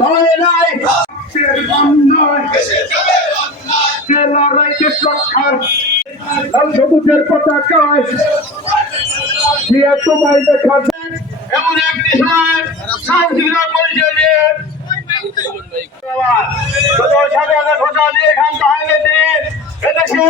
ভয় নাই সবুজের পতাকায় তোমায় দেখাচ্ছে এমন একটি সময় সাহসিকরা বলছে যে ঘোষণা দিয়ে এখান তাহলে এদেশে